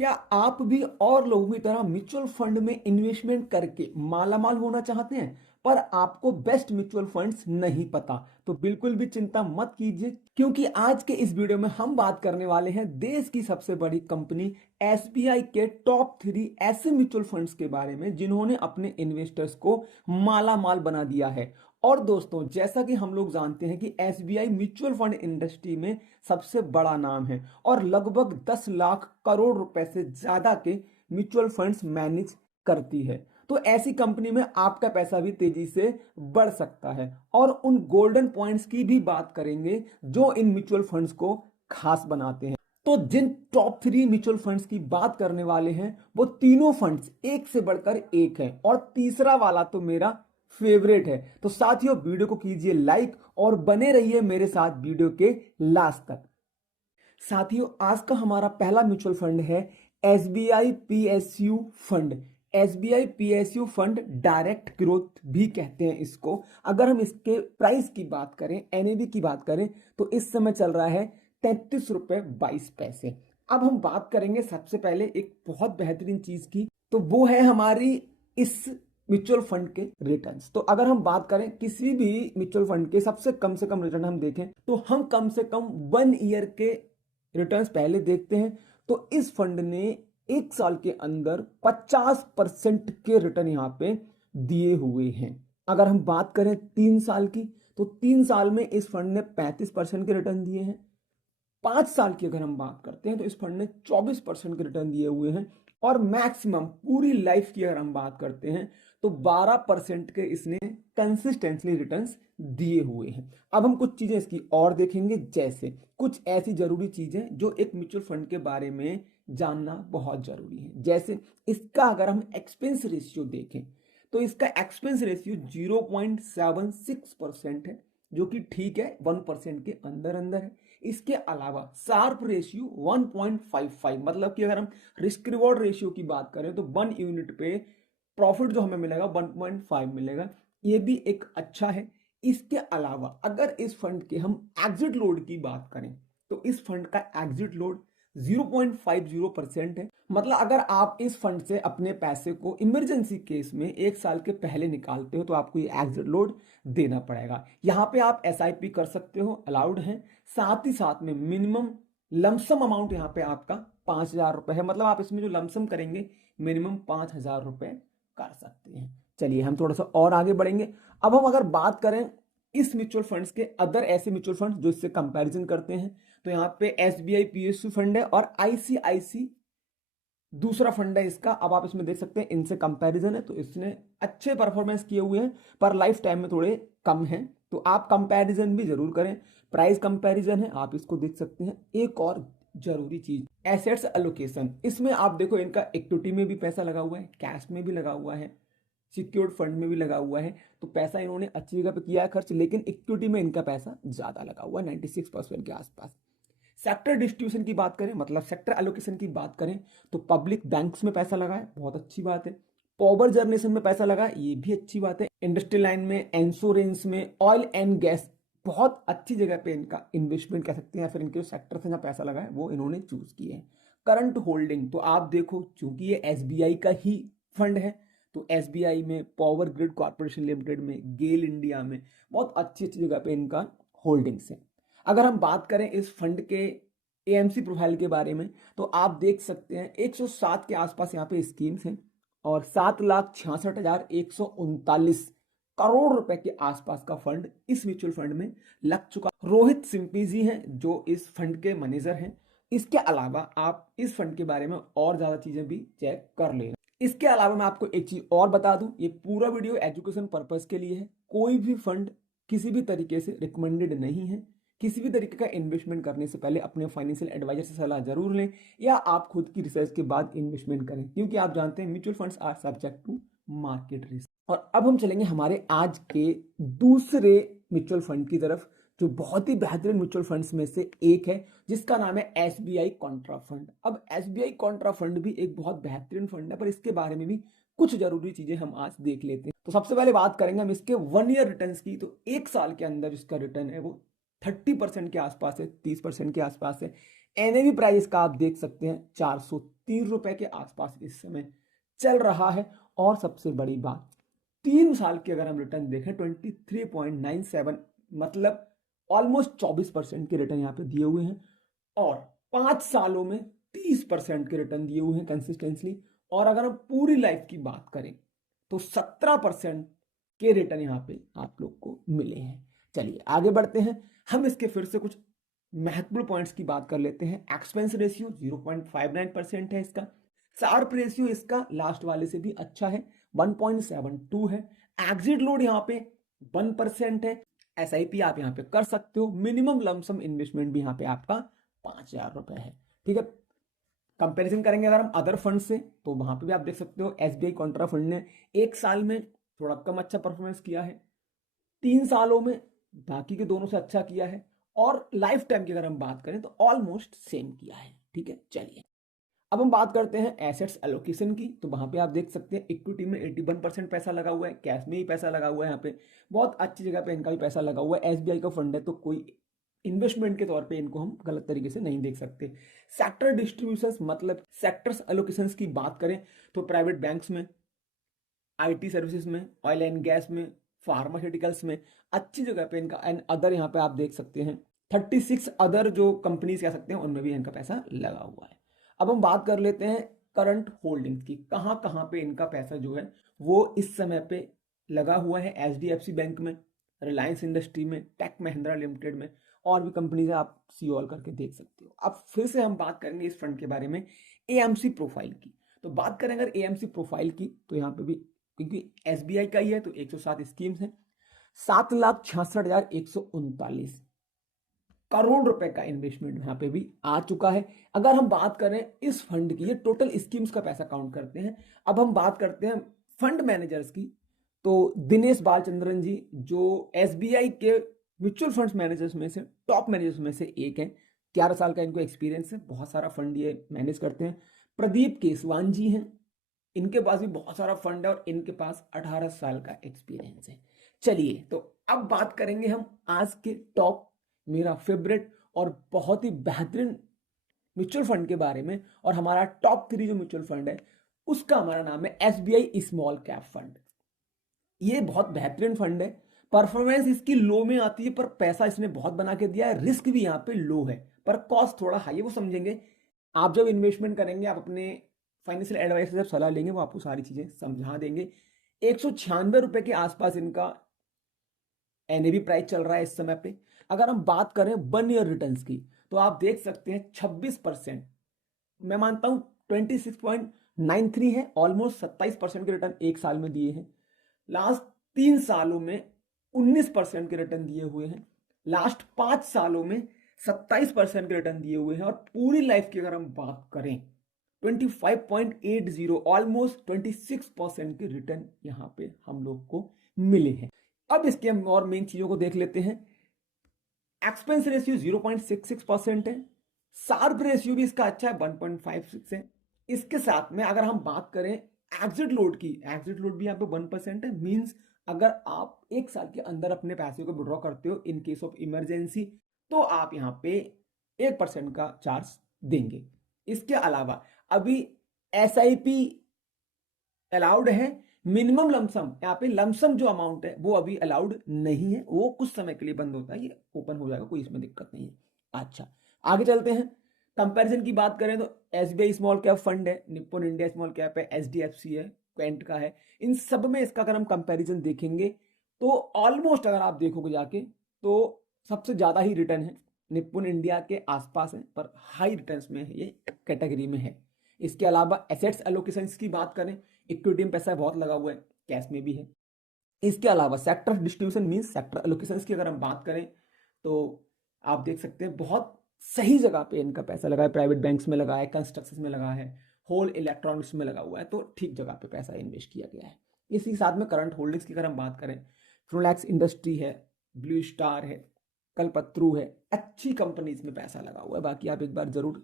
क्या आप भी और लोगों की तरह म्यूचुअल फंड में इन्वेस्टमेंट करके मालामाल होना चाहते हैं, पर आपको बेस्ट म्यूचुअल फंड्स नहीं पता? तो बिल्कुल भी चिंता मत कीजिए, क्योंकि आज के इस वीडियो में हम बात करने वाले हैं देश की सबसे बड़ी कंपनी एसबीआई के टॉप 3 ऐसे म्यूचुअल फंड्स के बारे में जिन्होंने अपने इन्वेस्टर्स को मालामाल बना दिया है। और दोस्तों, जैसा कि हम लोग जानते हैं कि एसबीआई म्यूचुअल फंड इंडस्ट्री में सबसे बड़ा नाम है और लगभग 10 लाख करोड़ रुपए से ज्यादा के म्यूचुअल फंड्स मैनेज करती है। तो ऐसी कंपनी में आपका पैसा भी तेजी से बढ़ सकता है और उन गोल्डन पॉइंट्स की भी बात करेंगे जो इन म्यूचुअल फंड्स को खास बनाते हैं। तो जिन टॉप 3 म्यूचुअल फंड्स की बात करने वाले हैं वो तीनों फंड्स एक से बढ़कर एक हैं और तीसरा वाला तो मेरा फेवरेट है। तो साथियों, वीडियो को कीजिए लाइक और बने रहिए मेरे साथ वीडियो के लास्ट तक। साथियों, आज का हमारा पहला म्यूचुअल फंड है SBI PSU fund. SBI PSU fund direct growth भी कहते हैं इसको। अगर हम इसके प्राइस की बात करें, एनएवी की बात करें, तो इस समय चल रहा है 33 रुपए 22 पैसे। अब हम बात करेंगे सबसे पहले एक बहुत बेहतरीन चीज की, तो वो है हमारी इस म्यूचुअल फंड के रिटर्न्स। तो अगर हम बात करें किसी भी म्यूचुअल फंड के सबसे कम से कम रिटर्न हम देखें, तो हम कम से कम 1 ईयर के रिटर्न्स पहले देखते हैं। तो इस फंड ने एक साल के अंदर 50% के रिटर्न यहां पे दिए हुए हैं। अगर हम बात करें 3 साल की, तो 3 साल में इस फंड ने 35% के रिटर्न दिए हैं। 5 साल की अगर हम बात करते हैं तो इस फंड ने 24% के रिटर्न दिए हुए हैं। और मैक्सिमम पूरी लाइफ की अगर हम बात करते हैं तो 12% के इसने कंसिस्टेंटली रिटर्न्स दिए हुए हैं। अब हम कुछ चीजें इसकी और देखेंगे, जैसे कुछ ऐसी जरूरी चीजें जो एक म्यूचुअल फंड के बारे में जानना बहुत जरूरी है। जैसे इसका अगर हम एक्सपेंस रेशियो देखें, तो इसका एक्सपेंस रेशियो 0.76% है, जो कि ठीक है, 1% के अंदर अंदर है। इसके अलावा शार्प रेशियो 1.55, मतलब कि अगर हम रिस्क रिवॉर्ड रेशियो की बात करें तो 1 यूनिट पे प्रॉफिट जो हमें मिलेगा 1.5 मिलेगा। ये भी एक अच्छा है। इसके अलावा अगर इस फंड के हम एग्जिट लोड की बात करें, तो इस फंड का एग्जिट लोड 0.50% है। मतलब अगर आप इस फंड से अपने पैसे को इमरजेंसी केस में 1 साल के पहले निकालते हो तो आपको ये एग्जिट लोड देना पड़ेगा। यहाँ पे आप एसआईपी कर सकते हो, अलाउड है। साथ ही साथ में मिनिमम लमसम अमाउंट यहाँ पे आपका 5,000 रुपए है। मतलब आप इसमें जो लमसम करेंगे मिनिमम 5,000 रुपए कर सकते हैं। चलिए हम थोड़ा सा और आगे बढ़ेंगे। अब हम अगर बात करें इस म्यूचुअल फंड्स के अदर ऐसे म्यूचुअल फंड्स जो इससे कंपैरिजन करते हैं, तो यहाँ पे एसबीआई पीएसयू फंड है और आईसीआईसी दूसरा फंड है इसका। अब आप इसमें देख सकते हैं इनसे कंपैरिजन है, तो इसने अच्छे परफॉर्मेंस किए हुए हैं पर लाइफ टाइम में थोड़े कम हैं। तो आप कंपैरिजन भी जरूर करें, प्राइस कंपैरिजन है, आप इसको देख सकते हैं। एक और जरूरी चीज, एसेट्स एलोकेशन। इसमें आप देखो इनका इक्विटी में भी पैसा लगा हुआ है, कैश में भी लगा हुआ है, सिक्योर्ड फंड में भी लगा हुआ है। तो पैसा इन्होंने अच्छी जगह पे किया है खर्च, लेकिन इक्विटी में इनका पैसा ज्यादा लगा हुआ है, 96% के आसपास। सेक्टर डिस्ट्रीब्यूशन की बात करें, मतलब सेक्टर एलोकेशन की बात करें, तो पब्लिक बैंक्स में पैसा लगा है, बहुत अच्छी बात है। पावर जनरेशन में पैसा लगा है, ये भी अच्छी बात है। इंडस्ट्रियल लाइन में, इंश्योरेंस में, ऑयल एंड गैस, बहुत अच्छी जगह पे इनका इन्वेस्टमेंट कह सकते हैं, या फिर इनके जो सेक्टर से जहाँ पैसा लगा है वो इन्होंने चूज किए हैं। करंट होल्डिंग, तो आप देखो चूंकि ये एसबीआई का ही फंड है, तो एसबीआई में, पावर ग्रिड कॉर्पोरेशन लिमिटेड में, गेल इंडिया में बहुत अच्छी अच्छी जगह पे इनका होल्डिंग्स है। अगर हम बात करें इस फंड के एएमसी प्रोफाइल के बारे में, तो आप देख सकते हैं 107 के आसपास यहाँ पे स्कीम्स हैं और 7,66,139 रुपए के आसपास का फंड इस म्यूचुअल फंड में लग चुका। रोहित सिंपी जी हैं जो इस फंड के मैनेजर हैं। इसके अलावा आप इस फंड के बारे में और ज्यादा चीजें भी चेक कर लेना। इसके अलावा मैं आपको एक चीज और बता दूं, ये पूरा वीडियो एजुकेशन पर्पस के लिए है। कोई भी फंड किसी भी तरीके से रिकमेंडेड नहीं है। किसी भी तरीके का इन्वेस्टमेंट करने से पहले अपने फाइनेंशियल एडवाइजर से सलाह जरूर लें, या आप खुद की रिसर्च के बाद इन्वेस्टमेंट करें, क्योंकि आप जानते हैं mutual funds are subject to market risk. और अब हम चलेंगे हमारे आज के दूसरे म्यूचुअल फंड की तरफ, जो बहुत ही बेहतरीन म्यूचुअल फंड्स में से एक है, जिसका नाम है एसबीआई कॉन्ट्रा फंड। अब एसबीआई कॉन्ट्रा फंड भी एक बहुत बेहतरीन फंड है, पर इसके बारे में भी कुछ जरूरी चीजें हम आज देख लेते हैं। तो सबसे पहले बात करेंगे हम इसके 1 ईयर रिटर्न की। तो एक साल के अंदर इसका रिटर्न है वो 30% के आसपास है, 30% के आसपास है। एनएवी प्राइस का आप देख सकते हैं ₹3 के आसपास इस समय चल रहा है। और सबसे बड़ी बात, 3 साल की अगर हम रिटर्न देखें 23.97, मतलब ऑलमोस्ट 24% के रिटर्न यहाँ पे दिए हुए हैं। और 5 सालों में 30% के रिटर्न दिए हुए हैं कंसिस्टेंटली। और अगर हम पूरी लाइफ की बात करें तो 17% के रिटर्न यहाँ पे आप लोग को मिले हैं। चलिए आगे बढ़ते हैं, हम इसके फिर से कुछ महत्वपूर्ण पॉइंट्स की बात कर लेते हैं। एक्सपेंस रेशियो 0.59% है इसका। शार्प रेशियो इसका लास्ट वाले से भी अच्छा है, 1.72 है। एग्जिट लोड यहाँ पे 1% है। SIP आप यहाँ पे कर सकते हो। मिनिमम लमसम इन्वेस्टमेंट भी यहाँ पे आपका 5,000 रुपए है। ठीक है, कंपैरिजन करेंगे अगर हम अदर फंड से तो वहां पे भी आप देख सकते हो SBI कॉन्ट्रा फंड ने 1 साल में थोड़ा कम अच्छा परफॉर्मेंस किया है, 3 सालों में बाकी के दोनों से अच्छा किया है, और लाइफ टाइम की अगर हम बात करें तो ऑलमोस्ट सेम किया है। ठीक है, चलिए अब हम बात करते हैं एसेट्स एलोकेशन की। तो वहां पे आप देख सकते हैं इक्विटी में 81% पैसा लगा हुआ है, कैश में ही पैसा लगा हुआ है, यहाँ पे बहुत अच्छी जगह पे इनका भी पैसा लगा हुआ है। SBI का फंड है तो कोई इन्वेस्टमेंट के तौर पे इनको हम गलत तरीके से नहीं देख सकते। सेक्टर डिस्ट्रीब्यूशंस मतलब सेक्टर्स एलोकेशंस की बात करें तो प्राइवेट बैंक्स में, IT सर्विसेज में, ऑयल एंड गैस में, फार्मास्यूटिकल्स में अच्छी जगह पे इनका, एंड अदर यहाँ पे आप देख सकते हैं 36 अदर जो कंपनीज कह सकते हैं उनमें भी इनका पैसा लगा हुआ है। अब हम बात कर लेते हैं करंट होल्डिंग्स की, कहाँ कहाँ पे इनका पैसा जो है वो इस समय पे लगा हुआ है। HDFC बैंक में, रिलायंस इंडस्ट्री में, टेक महिंद्रा लिमिटेड में, और भी कंपनीज आप सी ऑल करके देख सकते हो। अब फिर से हम बात करेंगे इस फंड के बारे में AMC प्रोफाइल की। तो बात करें अगर AMC प्रोफाइल की तो यहाँ पे भी क्योंकि SBI का ही है तो 107 स्कीम्स हैं, 7,66,139 करोड़ रुपए का इन्वेस्टमेंट यहाँ पे भी आ चुका है। अगर हम बात करें इस फंड की, ये टोटल स्कीम्स का पैसा काउंट करते हैं। अब हम बात करते हैं फंड मैनेजर्स की। तो दिनेश बालचंद्रन जी जो SBI के म्यूचुअल फंड्स मैनेजर्स में से टॉप मैनेजर्स में से एक है, 11 साल का इनको एक्सपीरियंस है, बहुत सारा फंड ये मैनेज करते हैं। प्रदीप केसवान जी हैं, इनके पास भी बहुत सारा फंड है और इनके पास 18 साल का एक्सपीरियंस है। चलिए तो अब बात करेंगे हम आज के टॉप, मेरा फेवरेट और बहुत ही बेहतरीन म्यूचुअल फंड के बारे में। और हमारा टॉप 3 जो म्यूचुअल फंड है उसका हमारा नाम है SBI स्मॉल कैप फंड। ये बहुत बेहतरीन फंड है, परफॉर्मेंस इसकी लो में आती है पर पैसा इसने बहुत बना के दिया है। रिस्क भी यहाँ पे लो है पर कॉस्ट थोड़ा हाई है, वो समझेंगे आप जब इन्वेस्टमेंट करेंगे। आप अपने फाइनेंशियल एडवाइजर से जब सलाह लेंगे वो आपको सारी चीजें समझा देंगे। 196 रुपए के आसपास इनका NAV प्राइस चल रहा है इस समय पे। अगर हम बात करें 1 ईयर रिटर्न्स की तो आप देख सकते हैं 26%, मैं मानता हूं 26.93 है, ऑलमोस्ट 27% के रिटर्न एक साल में दिए हैं। लास्ट 3 सालों में 19% के रिटर्न दिए हुए हैं, लास्ट 5 सालों में 27% के रिटर्न दिए हुए हैं, और पूरी लाइफ की अगर हम बात करें 25.80, ऑलमोस्ट 26% के रिटर्न यहां पे हम लोग को मिले हैं। अब इसके हम और मेन चीजों को देख लेते हैं। एक्सपेंस रेशियो 0.66% है, शार्प रेशियो भी इसका अच्छा है 1.56 है। इसके साथ में अगर हम बात करें एग्जिट लोड की, एग्जिट लोड भी यहाँ पे 1% है। मींस अगर आप 1 साल के अंदर अपने पैसे को विड्रॉ करते हो इन केस ऑफ इमरजेंसी तो आप यहाँ पे 1% का चार्ज देंगे। इसके अलावा अभी SIP अलाउड है, मिनिमम लमसम, यहाँ पे लमसम जो अमाउंट है वो अभी अलाउड नहीं है, वो कुछ समय के लिए बंद होता है, ये ओपन हो जाएगा, कोई इसमें दिक्कत नहीं है। अच्छा आगे चलते हैं। कंपैरिजन की बात करें तो SBI स्मॉल कैप फंड है, निप्पॉन इंडिया स्मॉल कैप है, HDFC है, क्वेंट का है। इन सब में इसका अगर हम कंपैरिजन देखेंगे तो ऑलमोस्ट अगर आप देखोगे जाके तो सबसे ज्यादा ही रिटर्न है निप्पॉन इंडिया के आसपास है, पर हाई रिटर्न्स में ये कैटेगरी में है। इसके अलावा एसेट्स एलोकेशन की बात करें, इक्विटी में पैसा बहुत लगा हुआ है, कैश में भी है। इसके अलावा sector distribution means sector allocation की अगर हम बात करें तो आप देख सकते हैं बहुत सही जगह पे इनका पैसा लगा है, प्राइवेट बैंक्स में लगा है, कंस्ट्रक्शन में लगा है, होल इलेक्ट्रॉनिक्स में लगा हुआ है, तो ठीक जगह पे पैसा इन्वेस्ट किया गया है। इसी के साथ में करंट होल्डिंग्स की अगर हम बात करें, फ्रोलैक्स इंडस्ट्री है, ब्लू स्टार है, कल्पत्रु है, अच्छी कंपनीज में पैसा लगा हुआ है। बाकी आप एक बार जरूर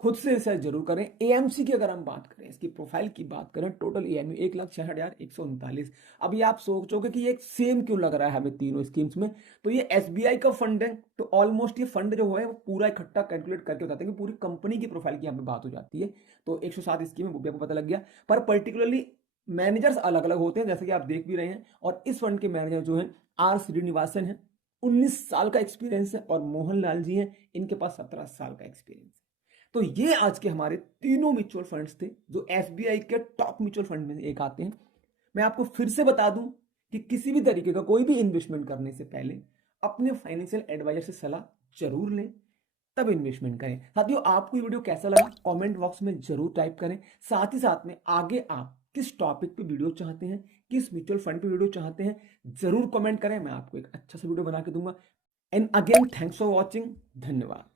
खुद से रिसर्च जरूर करें। एएमसी की अगर हम बात करें, इसकी प्रोफाइल की बात करें, टोटल एएमयू 1,66,139। अभी आप सोचोगे कि ये सेम क्यों लग रहा है हमें तीनों स्कीम्स में, तो ये एसबीआई का फंड है, तो ऑलमोस्ट ये फंड जो है वो पूरा इकट्ठा कैलकुलेट करके बताते हैं कि पूरी कंपनी की प्रोफाइल की यहाँ पे बात हो जाती है। तो 107 स्कीम है, वो भी आपको पता लग गया। पर पर्टिकुलरली मैनेजर्स अलग अलग होते हैं, जैसे कि आप देख भी रहे हैं। और इस फंड के मैनेजर जो हैं आर श्रीनिवासन है, 19 साल का एक्सपीरियंस है। और मोहन लाल जी हैं, इनके पास 17 साल का एक्सपीरियंस है। तो ये आज के हमारे तीनों म्यूचुअल फंड्स थे जो एसबीआई के टॉप म्यूचुअल फंड में एक आते हैं। मैं आपको फिर से बता दूं कि किसी भी तरीके का कोई भी इन्वेस्टमेंट करने से पहले अपने फाइनेंशियल एडवाइजर से सलाह जरूर लें, तब इन्वेस्टमेंट करें। साथियों, आपको ये वीडियो कैसा लगा कमेंट बॉक्स में जरूर टाइप करें। साथ ही साथ में आगे आप किस टॉपिक पे वीडियो चाहते हैं, किस म्यूचुअल फंड पे वीडियो चाहते हैं, जरूर कमेंट करें। मैं आपको एक अच्छा सा वीडियो बना के दूंगा। And again thanks for watching. धन्यवाद।